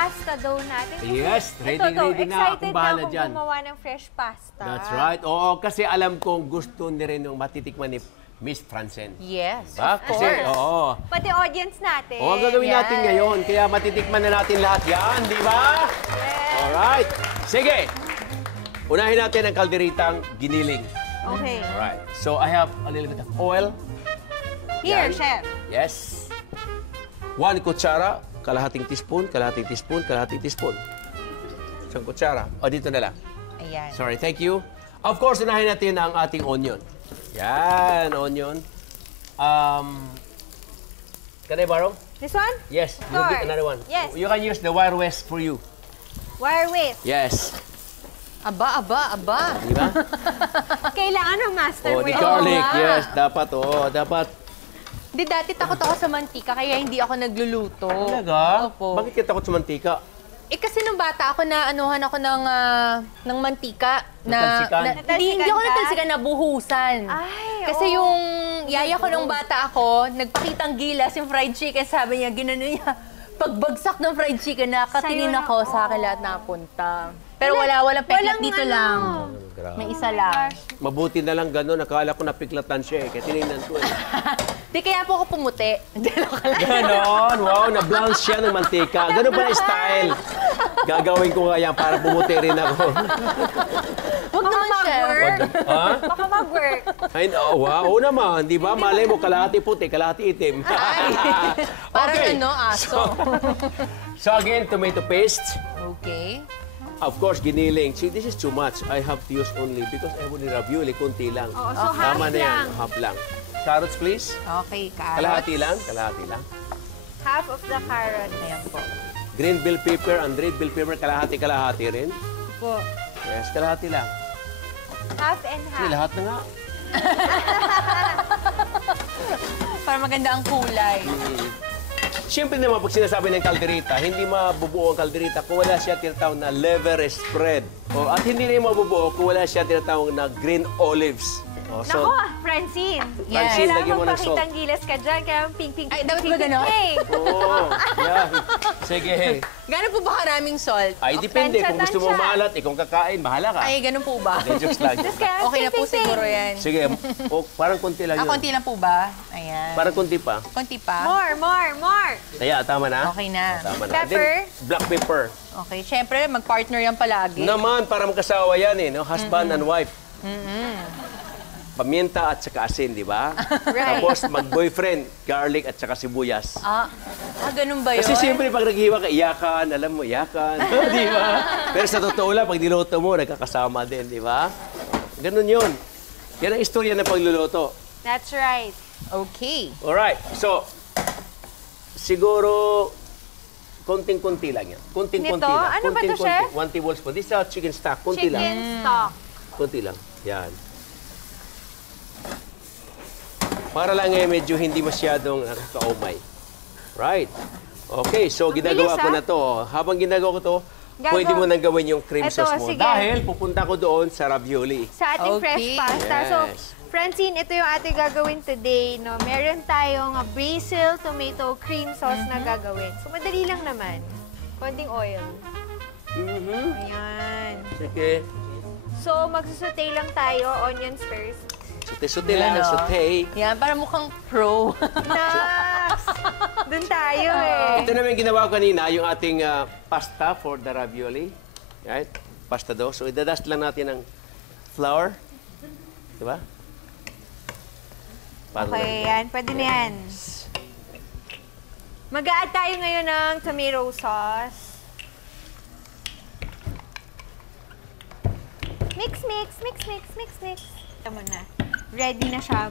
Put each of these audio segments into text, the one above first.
pasta dough natin. Yes, ready na ako. Excited na akong Dyan. gumawa ng fresh pasta. That's right. Oo, kasi alam kong gusto ni rin yung matitikman ni Miss Francine. Yes, Diba? of Kasi, course. oo. Pati audience natin. Oo, ang gagawin natin ngayon. Kaya matitikman na natin lahat yan, di ba? Yes. Alright. Sige. Unahin natin ang kalderitang giniling. Okay. Alright. So, I have a little bit of oil. Here, Yan. chef. Yes. 1 kutsara, kalahating teaspoon, kalahating teaspoon, kalahating teaspoon. Isang kutsara. O, dito na lang. Ayan. Sorry, thank you. Of course, unahin natin ang ating onion. Yan, onion. Can I borrow? This one? Yes, you Sure. get another one. Yes. You can use the wire west for you. Wire whisk. Yes. Aba. Di ba? Kailangan ng master Oh, the whisk. garlic. nga. Yes, dapat. Oh, dapat. Di, dati takot ako sa mantika, kaya hindi ako nagluluto. Talaga? Opo. Bakit kita takot sa mantika? Eh kasi nung bata ako na anuhan ako ng mantika Natalsikan? hindi ako ka? natalsikan, nabuhusan. Ay, Kasi oo. yung yaya ko nung bata ako, nagpakitang gilas yung fried chicken, sabi niya, ginano niya, pagbagsak ng fried chicken, nakatingin Sa'yo na, ako sa akin lahat napunta. Pero walang peklat dito lang. May isa lang. Mabuti na lang gano'n. Nakala ko napiklatan siya eh. Kaya tinignan ko eh. Di kaya po ako pumuti. Ganon. Wow, na-blanch siya ng mantika. Ganon pala style. Gagawin ko nga yan para pumuti rin ako. Huwag naman siya. Ha? Baka mag-work. Ay, wow naman. Di ba? Malay mo, kalahati puti, kalahati itim. Parang Okay. aso. So again, tomato paste. Okay. Of course, giniling. See, this is too much. I have to use only because I want ravioli, konti lang. Oo, so half Tama na yan, lang. half lang. Carrots, please. Okay, carrots. Kalahati lang, kalahati lang. Half of the carrot. Ayan po. Green bell pepper and red bell pepper, kalahati rin. Po. Yes, kalahati lang. Half and Sige, half. lahat na nga. Para maganda ang kulay. Siyempre naman, pag sinasabi ng kalderita, hindi mabubuo ang kalderita kung wala siya tinatawag na liver spread. At hindi rin mabubuo kung wala siya tinatawag na green olives. Nako, Francine. Yes. Francine, Kailangan lagyan mo ng salt. magpakitang gilas ka dyan. Kaya ping-ping. Ay, dapat ba ganon? Oo, yan. Sige. Gano'n po ba karaming salt? Ay, depende. Kung gusto mo Tansya. maalat, kung kakain, bahala ka. Ay, ganun po ba? Okay, jokes lang. Just kaya Okay na po ping-ping-ping. siguro yan. Sige, parang konti lang yun. Konti lang po ba? Ayan. Parang konti pa. Konti pa? More. Kaya, tama na? Okay na. Tama na. Pepper. Then, black pepper. Okay, syempre, mag-partner yan palagi. Naman, para magkasawa yan eh, no? Husband and wife. Paminta at saka asin, di ba? Right. Tapos mag-boyfriend, garlic at saka sibuyas. Ganun ba yun? Kasi siyempre pag naghiwa ka, iyakan, alam mo, iyakan. Di ba? Pero sa totoo lang, pag niluto mo, nagkakasama din, di ba? Ganun yun. Yan ang istorya ng pagluluto. That's right. Okay. Alright, so, siguro, konting-konti lang yan. Konting-konti Nito? lang. Ano ba to, Chef? 1 tablespoon. This is a chicken stock. Konti lang. Chicken stock. Konti lang. Yan. Para lang medyo hindi masyadong nakakaumay. Right. Okay, so ginagawa bilis, ko na to. Habang ginagawa ko to, pwede mo nang gawin yung cream Eto, sauce mo. sige. Dahil pupunta ko doon sa ravioli. Sa ating fresh Okay. pasta. Yes. So, Francine, ito yung ating gagawin today. No? Meron tayong basil tomato cream sauce na gagawin. So, madali lang naman. Konting oil. Ayan. Sige. So, magsusaute lang tayo. Onions first. Sute-sute lang, sute. Yan, para mukhang pro. Nax! Doon tayo eh. Ito naman yung ginawa ko kanina, yung ating pasta for the ravioli. Right? Pasta dough. So, idadust lang natin ng flour. Diba? Paano Okay, yan. Pwede na yan. Mag-a-add tayo ngayon ng tomato sauce. Mix. Ito mo na. Ready na siya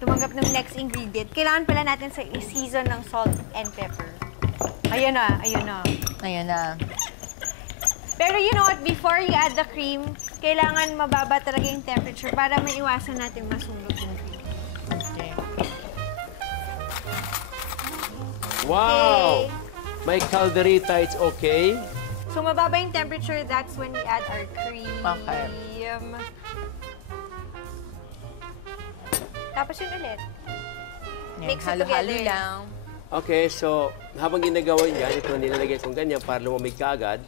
tumanggap ng next ingredient. Kailangan pala natin sa season ng salt and pepper. Ayun na. Ayan na. Pero you know what, before you add the cream, kailangan mababa talaga yung temperature para maiwasan natin masunog yung cream. Okay. Wow! My calderita, it's okay. So, mababa yung temperature, that's when we add our cream. Okay. Tapos yun ulit. Yan, Mix it halo-halo together. lang. Okay, so habang ginagawa niyan, ito nilalagay kong ganyan para lumamig ka agad.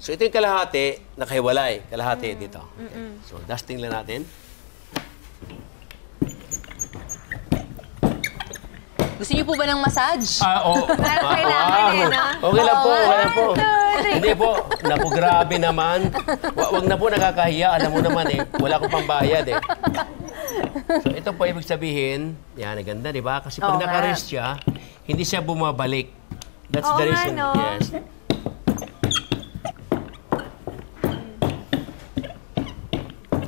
So ito yung kalahati, nakahiwalay. Kalahati dito. So dusting lang natin. Gusto niyo po ba ng massage? Oo. Parang kailangan eh, no? Okay lang po, Oo, okay lang po. 1, 2, 3. Hindi po. Naku, grabe naman. Wag na po nakakahiya. Alam mo naman eh, wala akong pambayad eh. So ito po ibig sabihin, yan, ganda, di ba? Kasi pag Oo nga. naka-rest siya, hindi siya bumabalik. That's Oo the nga, reason. no? Yes.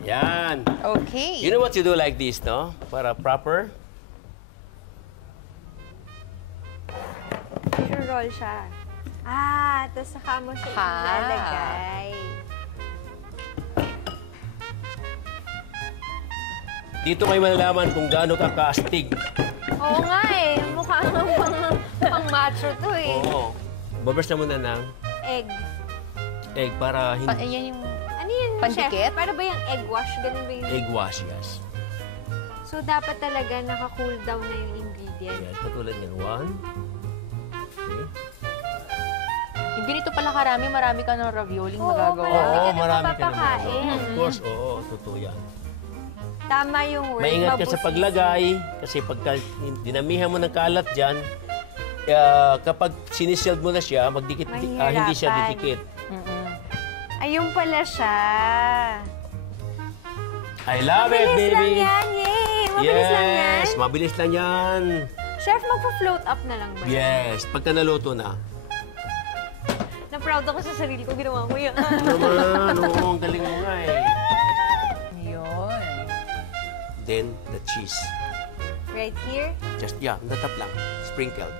Yan. Okay. You know what you do like this, no? Para proper. Roll siya. Tapos saka mo siya Ha. ilalagay. Dito kayo malalaman kung gaano ka kastig. Oo nga eh. Mukha pang macho to eh. Oo. Babers na muna ng Egg. egg para hindi Ayan yung... Ano yun, Pandikit? chef? Para ba yung egg wash? Ganun ba yung... egg wash, yes. So, dapat talaga naka-cool down na yung ingredient. Yes, katulad yan. 1. Okay. Yung ganito pala karami, marami ka ng ravioling Oo, magagawa. Marami Oo, ka na marami ka naman. papakain. Of course, oo, totoo yan. Tama yung word. Maingat ka sa mabusisi. paglagay kasi pagka dinamihan mo ng kalat dyan, kapag sinisild mo na siya, magdikit, hindi siya Mahirapan. didikit. Ayun pala siya. I love it, Mabilis lang baby! yan, yay! Mabilis lang yan. Yes, mabilis lang yan. Chef, magpa-float up na lang ba? Yes, pagka naluto na. Na-proud ako sa sarili ko, ginawa ko yun. Naman, oo, ang galing mo nga eh. Yun. Then, the cheese. Right here. Just, yeah, on the top lang. Sprinkled.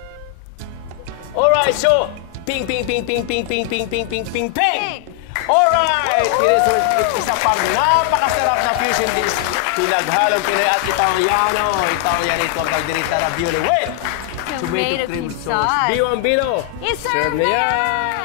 Alright, so, ping, ping, ping, ping, ping, ping, ping, ping, ping, ping, ping! Alright! Isa pang napakasarap na fusion dish. Pinaghalong Pinoy at Italiano. Italiano ito ang calderita ravioli with Tomato cream sauce. Bino. I-serve Serve na na yan!